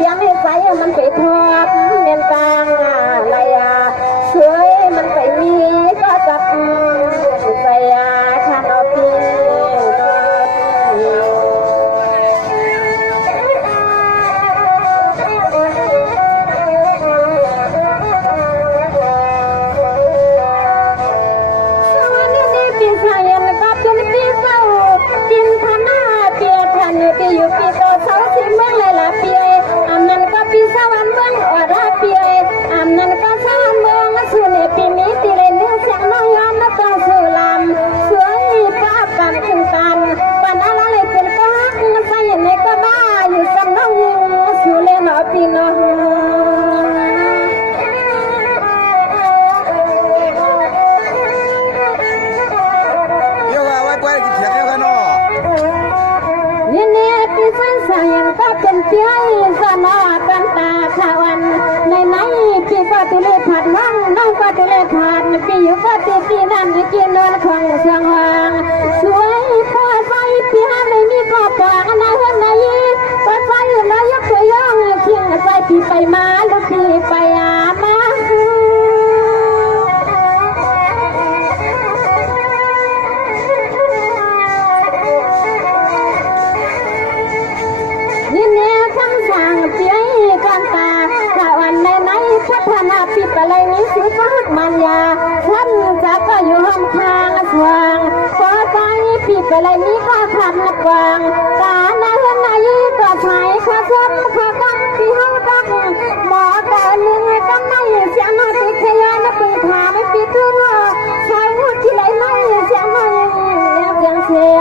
ปียงให้ใสมันไปทอดเมียนกลางอะไรสวยมันไปมีก็จับใส่ขนมปีปีอยู่ปีโตเสาสิเมืองเลยล่ะปีอำนั้นก็ปีสวรรค์เมืองอดาปีอำนั้นก็สวรรค์เมืองสุเนปีมีตีเลยเนื้อเสียงน้องยอมมาต้องสู่ลำสวยป้าปันถึงกันปันอะไรเลยเป็นก็ฮักใส่ในก็บ้าอยู่สำน้องสู่เลยหนอปีน้องสายันก็เป็นเพียงสนอกันตาขวันในไหนพี่ก็ตุเลผัดวังน้องก็ตุเลผัดพี่อยู่ก็ตีปีนั่นกินนอนของเสียงวางสวยพอใส่เพียงไม่มีก็ปากนะเห็นไหนก็ใส่มายกตัวย่องเพียงใส่พี่ไปมาลูกพี่ไปมาปิดอะไรนี้สิฟักมันยาฉันจะก็อยู่ห้องทางสว่างขอใจปิดอะไรนี้ก็ขันกวางตาหน้าเห็นไหนก็ใช้ข้าซ้ำข้ากังที่ห้องกังหมอแต่หนึ่งก็ไม่เสียงมาติดขยะนักปีขาไม่ปิดตัวใช้หัวที่ไหนไม่เสียงไม่เสียงเสีย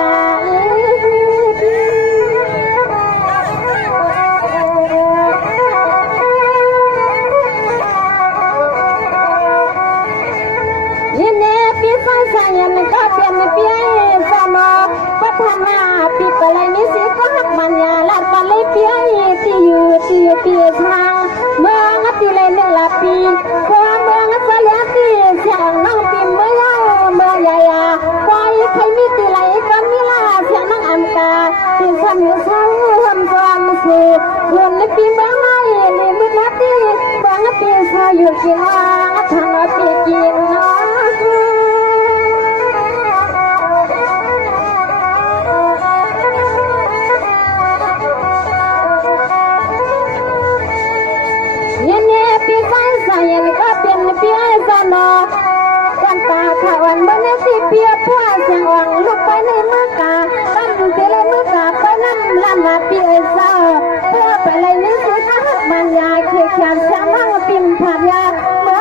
สายันก็เป็นเพียงสนอพัฒนาปีไปเลยนี่สิก็หักมันยาลาดไปเลยเพียงที่อยู่ปีทางเมืองที่เลยเนี่ยละปีพอเมืองสลายที่เสียงน้องปีเมืองใหญ่ไปใครมีตีไหลก็มีลาเสียงน้องอัมกาปีสมิสาวหอมจอมสีเพื่อนในปีเมืองไหนนี่มือนัดที่เมืองปีสาวอยู่กินว่าทางปีกินน้องสายันก็เป็นเพียงสนอกันตาขวันบนสิเพียพัวเสียงอ่างลุกไปในมือกาตั้งเตลมือกาไปนั่งลำมาเปียเศร้าเพื่อไปเลยนึกถึงมันยาเขียนเสียงนั่งปิ่มผัดยาเมือ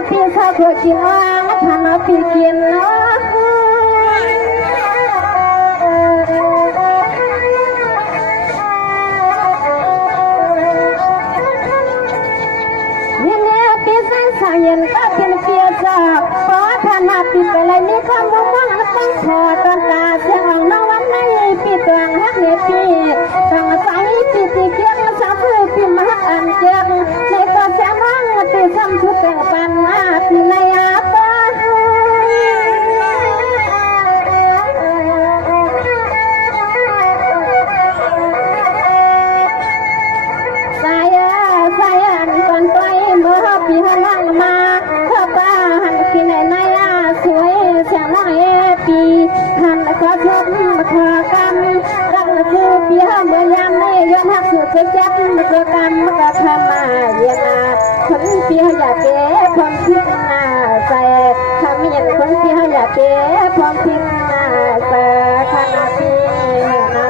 งปีศาจกินอ่างทานเอาปีกินเนาะสายันก็เป็นเพียงสาวขอธนาปิดไปเลยนี่ก็มุ่งมั่นต้องขอต้นตาเสียงของน้องวันนี้ปีตวงฮักเนปีต้องใส่ปีตีเกียงสาวผู้ปีมหักอันเจียงในก็เสียงร้องตีซ้ำชุดแต่งปันมาปีในอาปาสายันก่อนไปเมื่อปีหันหลังมาเธอป้าหันกินในสวยเสียงน้อยปีหันก็ชมเธอกันรักคือปีเมื่อยามในย้อนหักสุดเจ็บเกิดกันก็ทำมาเยียนาคนปีอยากเก็บความคิดหน้าใจทำอย่างคนปีอยากเก็บความคิดหน้าใจขณะที่นา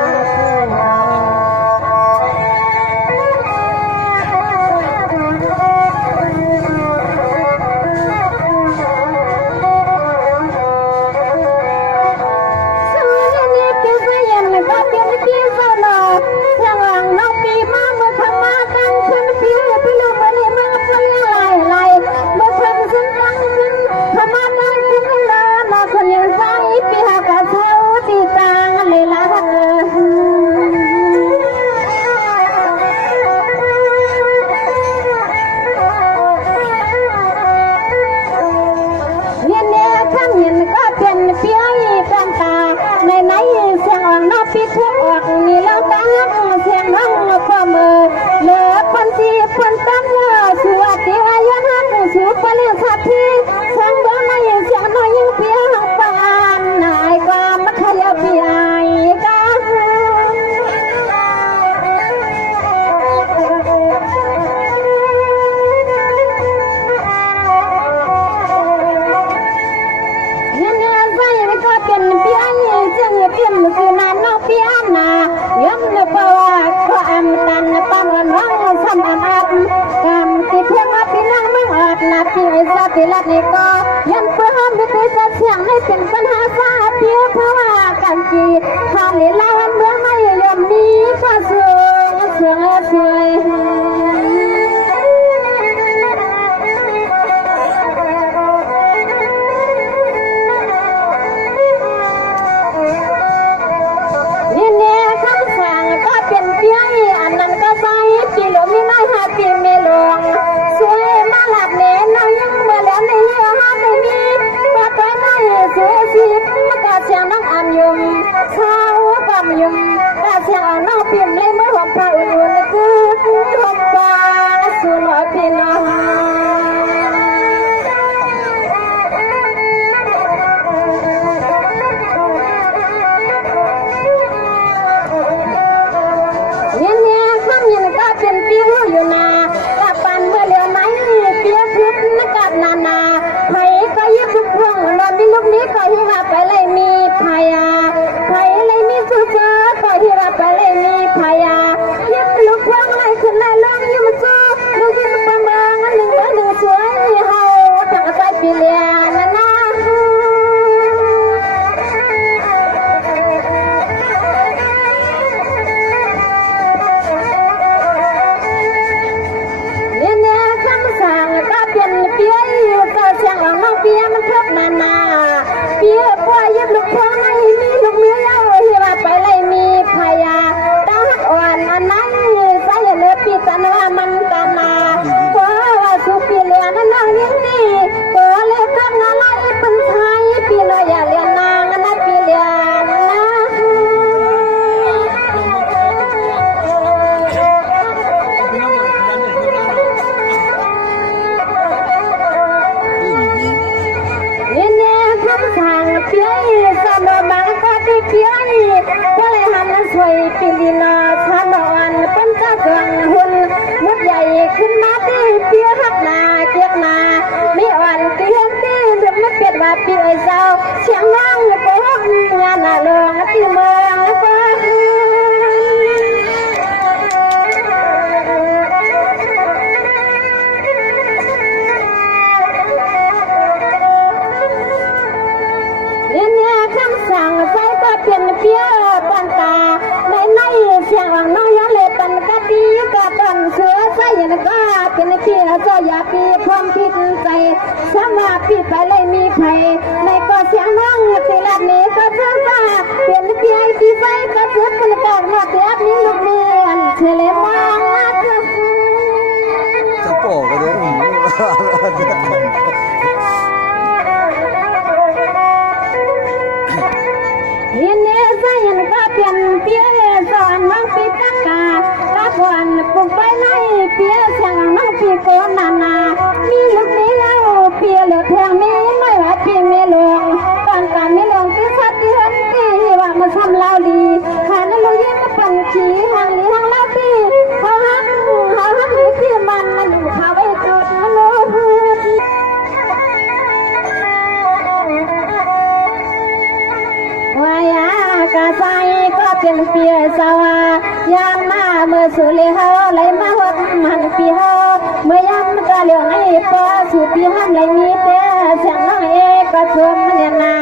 ก็ ติลัดนี่ก็ยันเพื่อไม่เคยจะเสียงให้เป็นปัญหาซาเพียเพราะว่ากันจีทางนี้ลายเมื่อไม่ยอมมีก็สวยสวยสวยปีหลงมีน้อยหาปีเมลงสวยมาหลับเน้นน้อยยังเมื่อแล้วในเรือหาไม่มีปากไว้ไม่สวยสิมากาเสียงน้องอันยุงเช้ากำยุงกาเสียงเอาน้องพิมพ์เลยเมื่อหอมผ้าอุ่นๆคือหอมปลาสุนอยพี่น้องเป็นเปียวอยู่นากับปันเมื่อเลี้ยวไหนเปียวพุทธนักการนานาไผ่ก็ยึดทุกพวงนอนมีลูกนี้ก็ที่ว่าไปเลยมีพายาไผ่เลยมีสุเจอก็ที่ว่าไปเลยมีพายายึดลูกพวงเลยขึ้นเลยลงยิ้มเจอลูกยิ้มประมาณหนึ่งสวยเฮาทางใจปีเลียนานาเปียมันพบนานาเปียป่วยยึดลูกพวงในมีลูกเมียเล่าที่ว่าไปเลยมีพยาตาอ่อนอันนั้นใส่เลือดปีตันว่ามันกันมาเพราะว่าสุปีเลียนนั่งยิ่งดีตัวเล็กก็งาไล่เป็นไทยปีลอยอย่าเลียนนางนั่นปีเลียนนะเปียสมบางก็ที่เปียก็เลยหันสวยปีลีนาชานอนเป็นเจ้าเกิงหุ่นมุดใหญ่ขึ้นมาที่เปียหักนาเกียกนาไม่อ่อนเตี้ยที่เดือดไม่เปียดว่าปีไอ้เจ้าเสียงว่างก็งานนาลงที่เมืองก็สั่งไฟก็เปลี่ยนเปียปันตาในเสียงน้อยเลยปันกะปีกะปันเสือใส่ยันก็เป็นเปียก็อย่าปีพร้อมพิดใจสมาปีไปเลยมีไผในก็เสียงน้องตีลัดนี้ก็เชื่อว่าเปลี่ยนเปียปีไฟก็เชื่อเป็นการมาเตียบนี้ลูกเมียนเฉลยมาจะโป้กันเลยเย็นใจยันก็เปลี่ยนเปียสอนน้องปีตากาตาบอนปุ่มไปในเปียเสียงน้องปีโกนานามีลูกนี้แล้วเปียเหลือแทงมีไม่ว่าปีเมลงตอนการไม่ลงที่สัตย์ที่หันที่ว่ามาทำเล่าดีขานั่นเราเย็นมาปั่นขี้ทางนี้ทางเล่าที่เขาหักที่มันอยู่เขาไว้จุดมันรู้วายากาใจก็เป็นเปียสวายามมาเมื่อสุเลหาเลยมาหดมันปีหาเมื่อยามก็เลี้ยงไอ้ปอสุปีหันเลยมีแต่เสียงน้องเอกก็ชมเนี่ยนา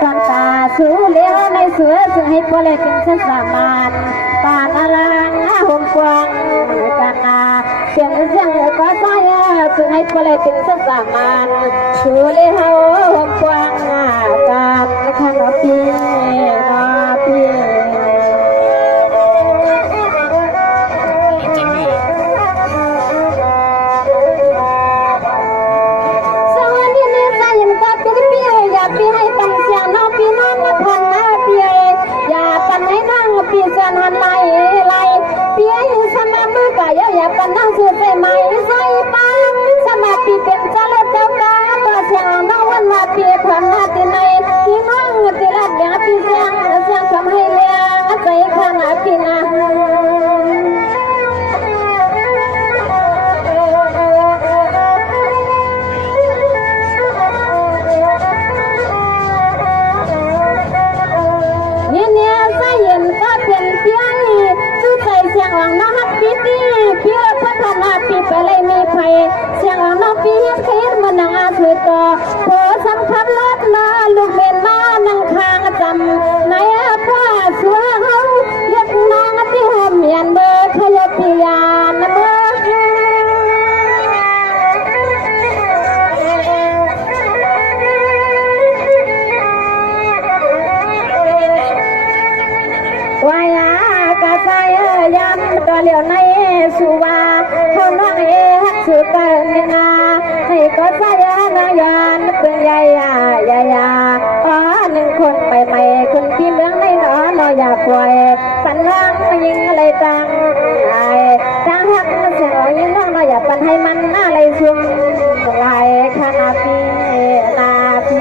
ตอนตาสุเลหในเสือซึ่งให้ปอเลยเป็นเส้นสามานปานอลังหงกวางกันนาเสียงก็ใจซึ่งให้ปอเลยเป็นเส้นสามานสุเลหาหงกวางกันนะคะน้องปีปีสันหันไล่เปียสมามือกายอย่าปันนั่งสื่อใส่ไม้ใส่ปาสมาปีเป็นเจ้าเล็บเจ้ากาตัวเสียงน้องวันมาปีทำหน้าที่ในที่น้องที่รักอย่าปีเสียงทำให้เลี้ยงใจข้างปีนาหวังน้องฮักปีตีเพื่อพัฒนาปีไปเลยมีพ เหลียวในสุวาเขาน้องฮักสุกันนาให้ก็สายานายานเป็นใหญ่ใหญ่อ๋อหนึ่งคนไปใหม่คนที่เมืองไม่นอนนออย่าปล่อยปันล่างยิงอะไรจังไอ้จังฮักเสียงยิงน้องนออย่าปันให้มันอะไรซุ่มไหลขนาดนี้นาเพี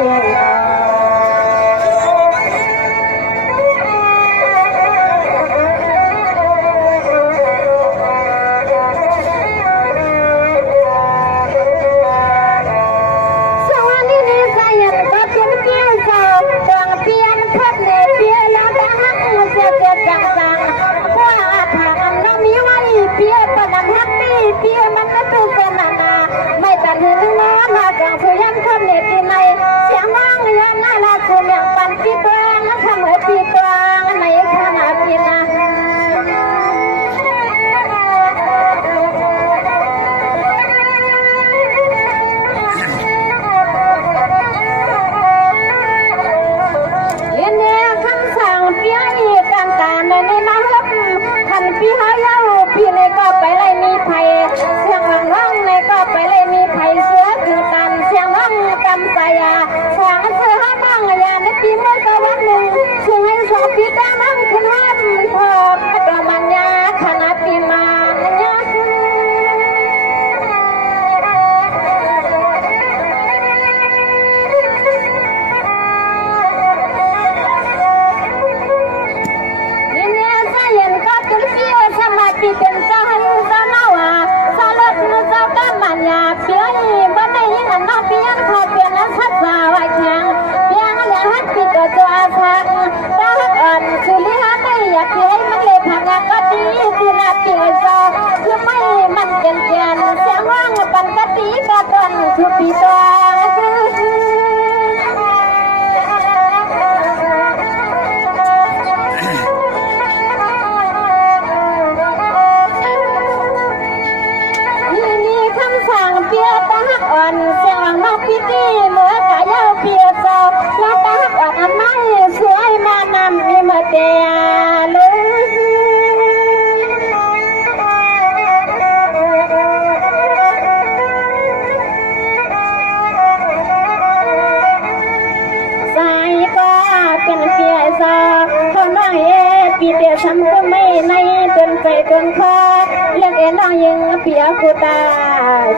ยงกูตา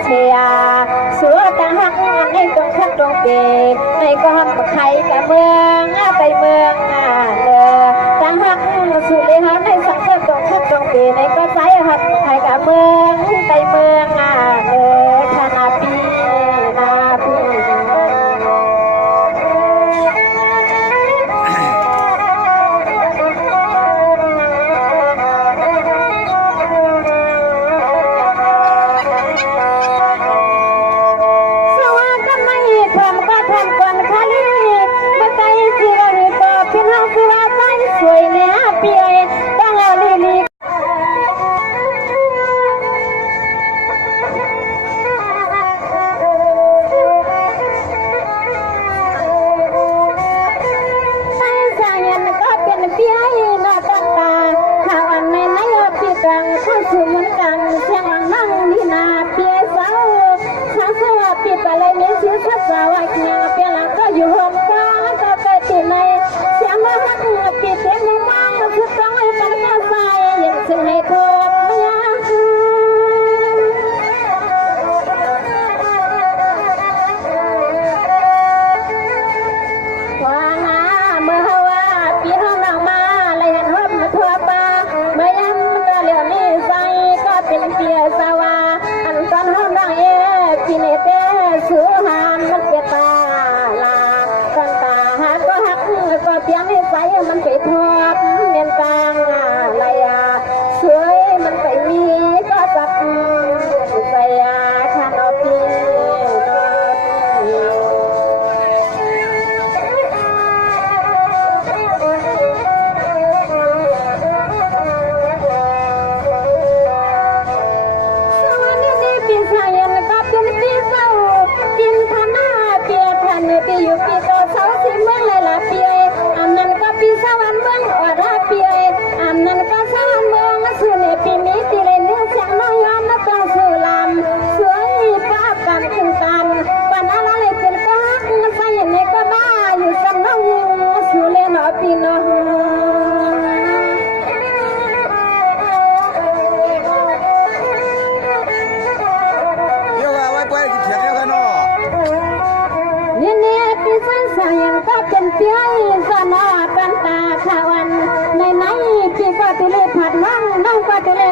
เชียสัวตาหักในตรงขัดตรงเกในก้อนไข่กับเมืองไปเมืองเดือตาหักสุริหาในสังเกตตรงขัดตรงเกในก็ใส่หักไข่กับเมืองไปเมืองเดือชนาปีนาปีเ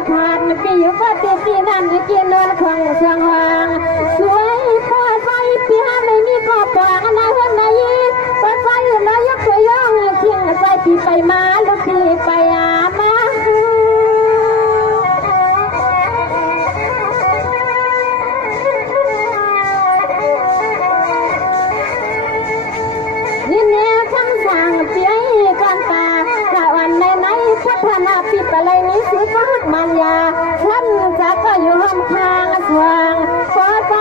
ขาดปีอยู่ก็ตีปีนั่นกินนอนของเสียงหางสวยพอใจปีห้าไม่มีก็ปางนาเฮือนนายพอใจนายกตัวย่องเคียงใจปีไปมาลูกปีไปมาพัฒนาปีอะไรนี้สิก็หักมันยาฉันจะก็อยู่ห้องข้างสว่างพอใจ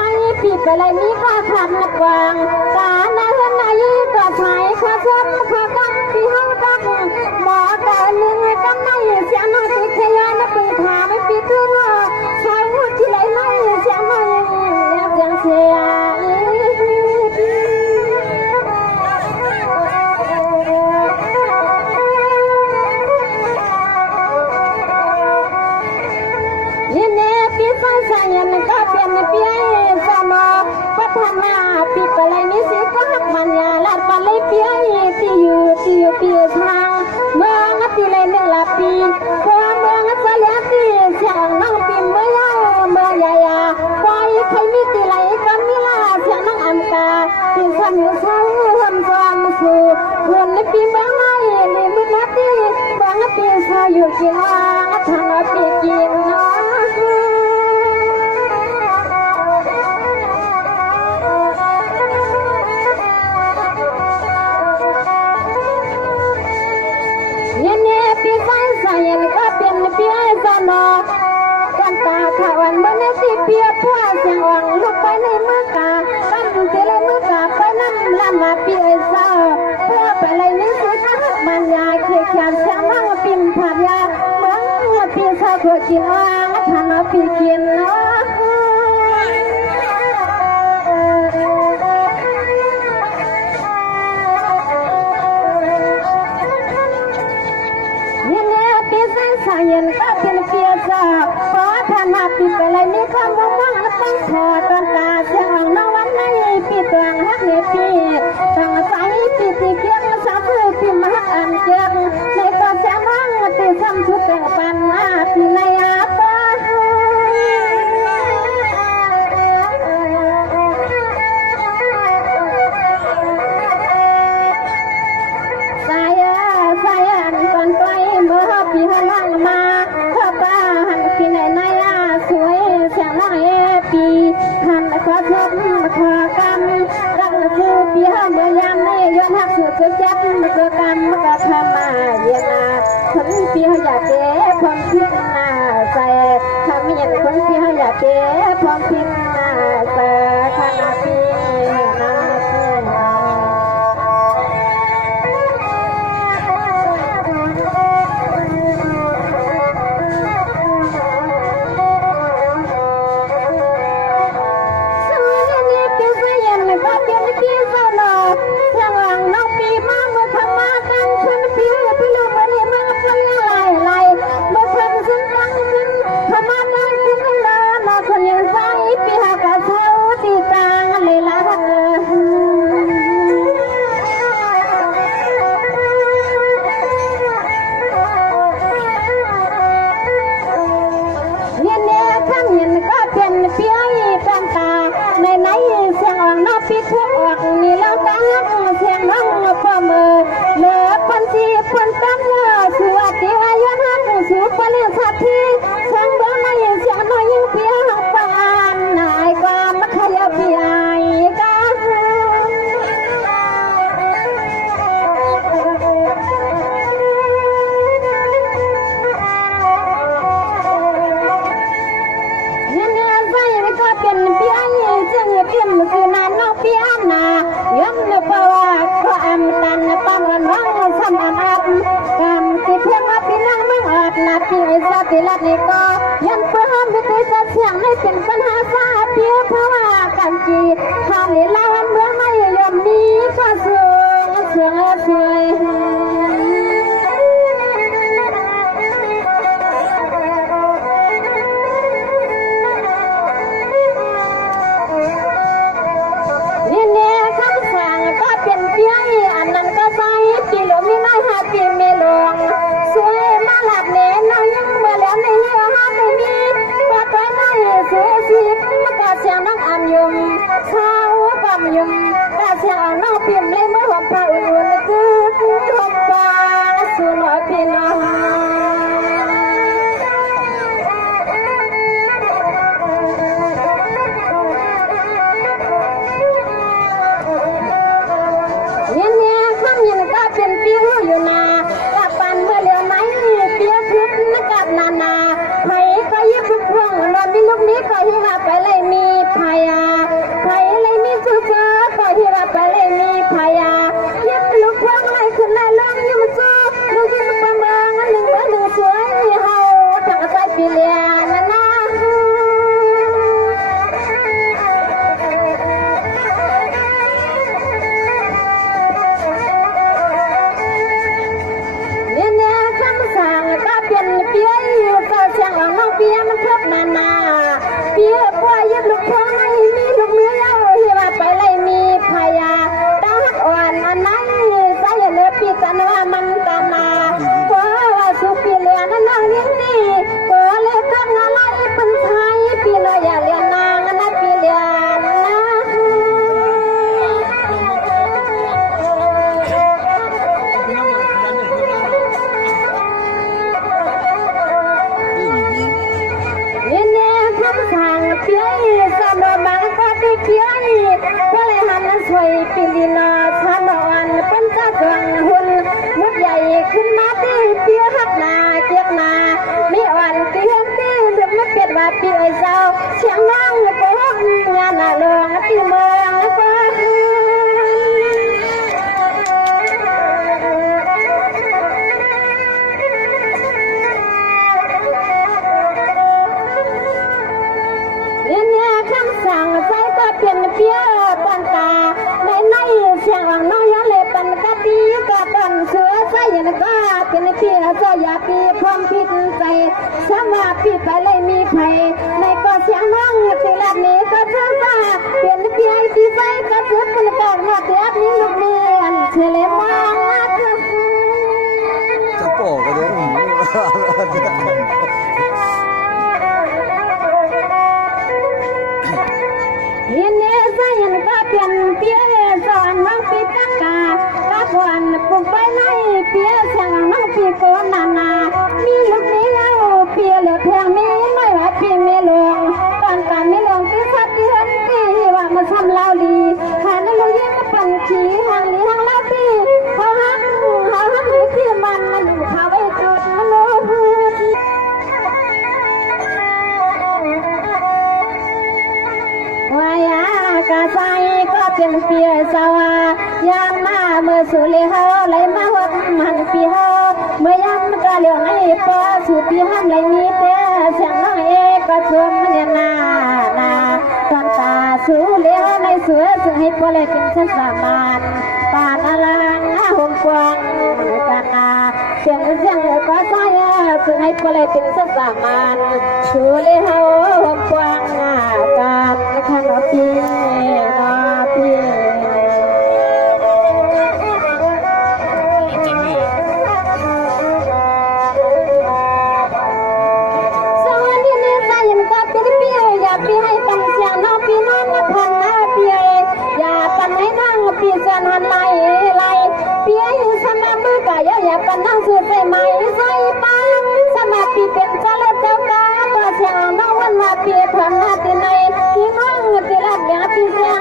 ปีอะไรนี้ก็ขัดนักวางตาหน้าเฮือนนายก็ใช้ข้าซ้ำข้ากังปีห้องกังหมอแต่หนึ่งก็ไม่เสียหน้าปีขยันปีถาไม่ปีตัวใช้ที่ไหนไม่เสียไม่เสียงเสียก็เปลี่ยนเปลี่ยนสมองพัฒนาปีอะไรนี้สิก็หักมันยาลาดไปเลยเปลี่ยนที่อยู่ปีทางเมืองที่เลยเนื้อปีพอเมืองสลายที่เสียงน้องปีเมื่อยาปล่อยใครมีตีไหลกันมิลาเสียงน้องอัมกาที่สนุกสาวทำความสุขคนในปีเมืองไหนนี่มือนัดที่เมืองปีสาวอยู่กินว่าทางปีกินน้องก็เป็นเพียสนอกันตาขาวันมันสิเพียพัวเสียงวังลูกไปในมือกาตั้งเตลมือกาไปนั่งลำมาเพียเศร้าเพื่อไปเลยนี่สิทักมันยายเคยเขียนเสียงนั่งปิ่มผัดยาเมืองเพียเศร้าขวดกินว่าทานเอาปีกินเนาะเย็นก็เป็นเพียสอบขอธนาปีไปเลยนี่ก็มุ่งมั่งต้องขอตอนตาเสียงนวันในปีตวงฮักเนปีตั้งใจปีตีเกียงสามมือปีมหักอันเกียงในก็เสียงนั่งตีซ้ำชุดแต่งปันอาปีในอาตาปีหันหลังมาข้าป้าหันปีไหนนายล่าสวยเสียงน้องปีหันขอชมขอกำรักคือปีหันเมื่อยามในย้อนหักสุดจะจับเกิดกรรมก็ทำมาเยียนาคนปีหันอยากเก๋พร้อมพิจารณาใจทำไม่ยันคนปีหันอยากเก๋พร้อมพิจารณาใจขณะปีนาปีพวกออกนี่แล้วตั้งเสียงน้องพ่อมือเหลือพันสีพันตั้งสวัสดีอายุหันสูบไปเลี้ยงสัตว์ที่ช่างบ้านในเสียงน้อยยิ่งเพียงปานนายความขยับใหญ่กันก็เป็นเพียงจึงเพียงคือนานนอกเพียงนาย้ำนึกว่าก็อำตันปันวันร้องสมอับกำติเพียงว่าพี่นั่งไม่อาจนาทีสติลัดนี่ก็ยันเพื่อห้ามไม่เคยจะเสียงให้เป็นปัญหาซาเพียเพราะว่ากันจีทางนี้ลาวันเมื่อไม่ยอมมีก็เสื่อยปีเมลงสวยมาหลับเน้นน้อยยังเมื่อแล้วในเนื้อหัน ที่ว่าไปเลยมีพยาไทยเลยมีชูเจอก็ที่ว่าไปเลยมีพยายึดลูกพวงไล่ขึ้นไล่ลงยิ้มสู้ลูกยิ้มประเมินหนึ่งว่าหนึ่งสวยเฮาทางใจปีเลียนะนะเปียอยู่ก็เสียงของน้องเปียมันครบนาเปียป่วยยึดลูกพวงไม่มีลูกเมียเย้าที่ว่าไปเลยมีพยาตาหักอ่อนอันนั้นใส่เลือดปีกันว่ามันตามมาเพราะว่าสุปีเลียนน้องเลี้ยงดีก็เลยเกิดอะไรเป็นไทยปีเลยอย่าเลี้ยงนางนะปีเลียนนะเปียสามดอกบางก็ติเปียก็เลยหันสวยปีลีนาชาดอนเป็นจ้าเกิงหุ่นมุดใหญ่ขึ้นมาตีเปียหักนาเกียกนามีอ่อนตีเห็นตีหรือไม่เกิดว่าปีไอ้เจ้าเสียงน้องก็ห้องงานหลวงตีเมืองก็สั่งใจก็เป็นเปียปันตาในเสียงของน้องยาเล็บปันกะปีก็ปันเสือใส่ยันก็เป็นเปียก็อย่าปีพร้อมพิษใจสมาปีไปเลยมีไผในก็เสียงน้องตีลัดนี้ก็เชื่อว่าเป็นเปียที่ใจก็เชื่อเป็นการมาเตียบนี้ลูกเมียนเฉลยมาจะโปกกันเลยเย็นใจยันก็เป็นเปียสอนน้องปีตักกาก็พวนปุ่มไปไล่เปียเสียงน้องปีโกนานามีลูกเมียเปียเหลือเพียงมีไม่ว่าปีเมียหลวงตอนการไม่หลวงที่สัตย์ที่เห็นที่ว่ามาทำเล่าดีขาดลูกยิ่งปั่นขี้หางลีหางเล่าปีเขาหักอยู่ที่มันอยู่เขาไว้จุดมันโลพูดวายากาใจก็เป็นเปียสวายามมาเมื่อสุเลหาไหลมาหดมันปีหาเมื่อยามกะเหลืองไอ้ปอสุปีหันไหลมีเตะเสียงน้องเอก็ชวนมันเนี่ยนาตอนตาสุเลหาในเสือซึ่งให้พอเลยเป็นชั้นสามานปานอลังหงกวางกันนาเสียงก็ใจซึ่งให้พอเลยเป็นชั้นสามานสุเลหาหงกวางกันนะคะน้องปีน้องปีสวัสดีเนี่ยใจยังก็เป็นเปียอย่าปีให้ปันเสียงน้องปีน้องมาพันหน้าเปียอย่าปันให้นั่งปีเสียนหันไหลเปียอยู่สมามือกะอย่าปันนั่งสุดใจไหมใจปังสมาปีเป็นเจ้าเล็บเจ้ากาตัวเสียงน้องวันมาปีพันหน้าตีในพี่น้องตีลัดอย่าปีเสียง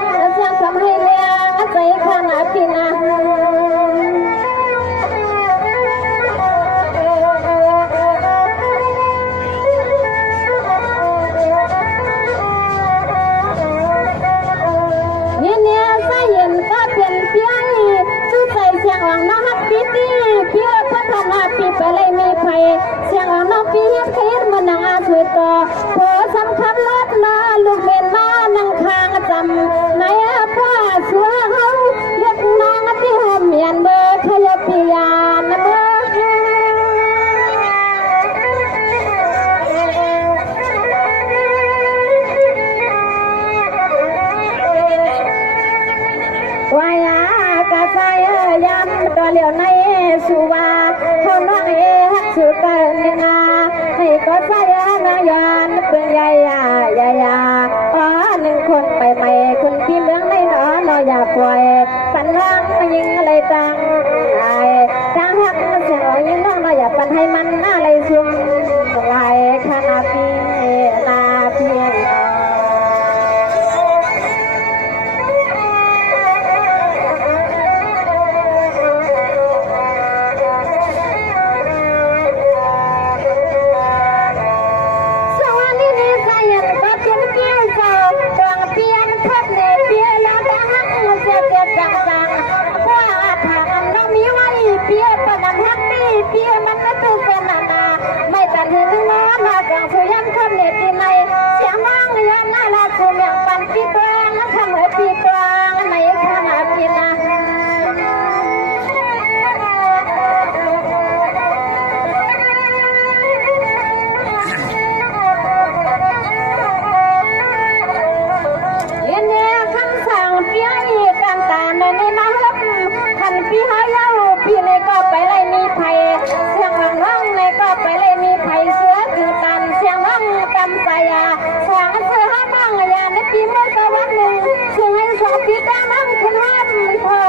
ำสายาสางเสือห้ามังยาในปีเมื่อสักวันหนึ่งซึ่งให้สองปีด้านั่งคุณห้ามพอ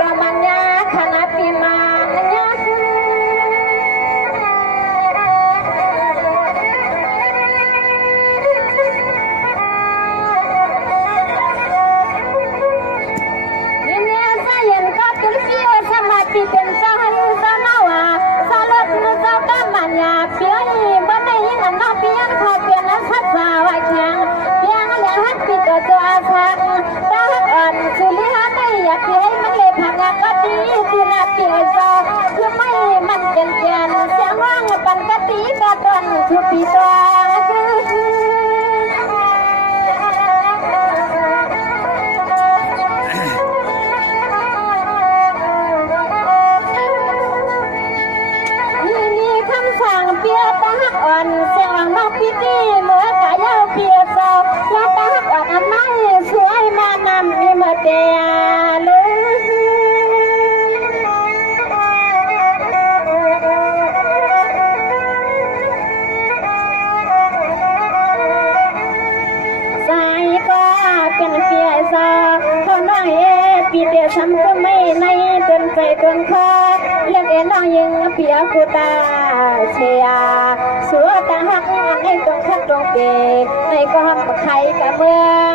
ประมาณยาขณะปีมาเนี่ยเป็นเจ้าหันเจ้าหน้าวาสาลดมือเจ้าก้ามันยาเปียบ้านในยิ่งอันน้องเปียนขาเปียนนั้นสัตว์สาวแข็งเปียงเหลือหัดปีตัวตัวสักตาหักอ่อนสุริหาไม่อยากเปียมันเลยพังงาก็ดีที่นาเปียเจ้าคือไม่มันเป็นเจียนเสียงว่างปันกะตีกะตอนคือปีตัวอ่อนเสียงนกพี่กี้เมื่อกะยาวเพียโซแล้วตาอ่อนไม่สวยมานำมีมาเตียเลยสายก็เป็นเพียโซเขาน้อยปีเดียวซ้ำก็ไม่ในจนใจจนคอเรียกน้องยังเพียกูตาเชียสัวตาหักในตรงคัดตรงเกในก็หักใครกับเมื่อ